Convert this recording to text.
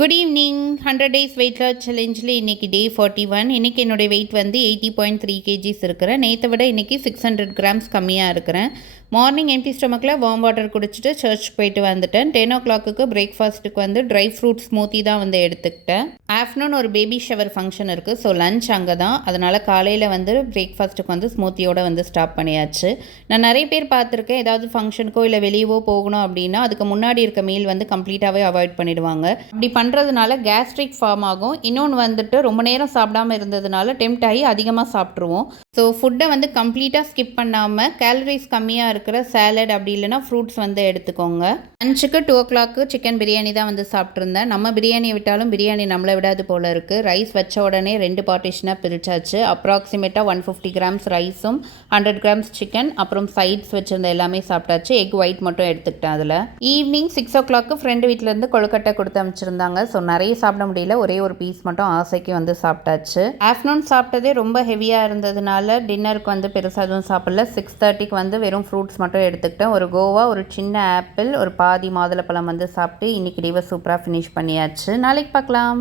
Good evening. 100 days weight loss சேலஞ்சில் இன்றைக்கி day 41. இன்றைக்கி என்னுடைய வெயிட் வந்து 80.3 kgs இருக்கிறேன். நேற்றை விட இன்றைக்கி 600 grams கம்மியாக இருக்கிறேன். மார்னிங் எம்டி ஸ்டொமக்கில் வார்ம் வாட்டர் குடிச்சிட்டு சர்ச்சுக்கு போயிட்டு வந்துட்டேன். 10 o'clock பிரேக்ஃபாஸ்ட்டுக்கு வந்து ட்ரை ஃப்ரூட் ஸ்மூத்தி தான் வந்து எடுத்துக்கிட்டேன். ஆஃப்டர்நூன் ஒரு பேபி ஷவர் ஃபங்க்ஷன் இருக்குது. ஸோ லஞ்ச் அங்கே தான். அதனால் காலையில் வந்து பிரேக்ஃபாஸ்ட்டுக்கு வந்து ஸ்மூத்தியோடு வந்து ஸ்டாப் பண்ணியாச்சு. நான் நிறைய பேர் பார்த்துருக்கேன், ஏதாவது ஃபங்க்ஷனுக்கோ இல்லை வெளியவோ போகணும் அப்படின்னா அதுக்கு முன்னாடி இருக்க மீல் வந்து கம்ப்ளீட்டாகவே அவாய்ட் பண்ணிடுவாங்க. அப்படி பண்ணுறதுனால கேஸ்ட்ரிக் ஃபார்ம் ஆகும். இன்னொன்று வந்துட்டு ரொம்ப நேரம் சாப்பிடாமல் இருந்ததுனால டெம்ட் ஆகி அதிகமாக சாப்பிட்ருவோம். ஸோ ஃபுட்டை வந்து கம்ப்ளீட்டாக ஸ்கிப் பண்ணாமல் கேலரிஸ் கம்மியாக இருக்கிற சேலட் அப்படி இல்லைனா ஃப்ரூட்ஸ் வந்து எடுத்துக்கோங்க. லஞ்சுக்கு 2 o'clock சிக்கன் பிரியாணி தான் வந்து சாப்பிட்ருந்தேன். நம்ம பிரியாணியை விட்டாலும் பிரியாணி நம்மளை விடாது போல் இருக்குது. ரைஸ் வச்ச உடனே 2 பார்ட்டிஷனாக பிரிச்சாச்சு. அப்ராக்சிமேட்டாக 150 grams ரைஸும் 100 grams சிக்கன் அப்புறம் சைட்ஸ் வச்சுருந்த எல்லாமே சாப்பிட்டாச்சு. எக் ஒயிட் மட்டும் எடுத்துக்கிட்டேன். அதில் ஈவினிங் 6 o'clock ஃப்ரெண்டு வீட்டிலேருந்து கொழுக்கட்டை கொடுத்து அமைச்சிருந்தாங்க. ஸோ நிறைய சாப்பிட முடியல, ஒரே ஒரு பீஸ் மட்டும் ஆசைக்கு வந்து சாப்பிட்டாச்சு. ஆஃப்டர்நூன் சாப்பிட்டதே ரொம்ப ஹெவியாக இருந்ததுனால டின்னருக்கு வந்து பெருசாக எதுவும் சாப்பிடல. 6:30 வந்து வெறும் ஃப்ரூட்ஸ் மட்டும் எடுத்துக்கிட்டேன். ஒரு கோவா, ஒரு சின்ன ஆப்பிள், ஒரு பாதி மாதுளப்பழம் வந்து சாப்பிட்டு இன்றைக்கி டேவை சூப்பராக ஃபினிஷ் பண்ணியாச்சு. நாளைக்கு பார்க்கலாம்.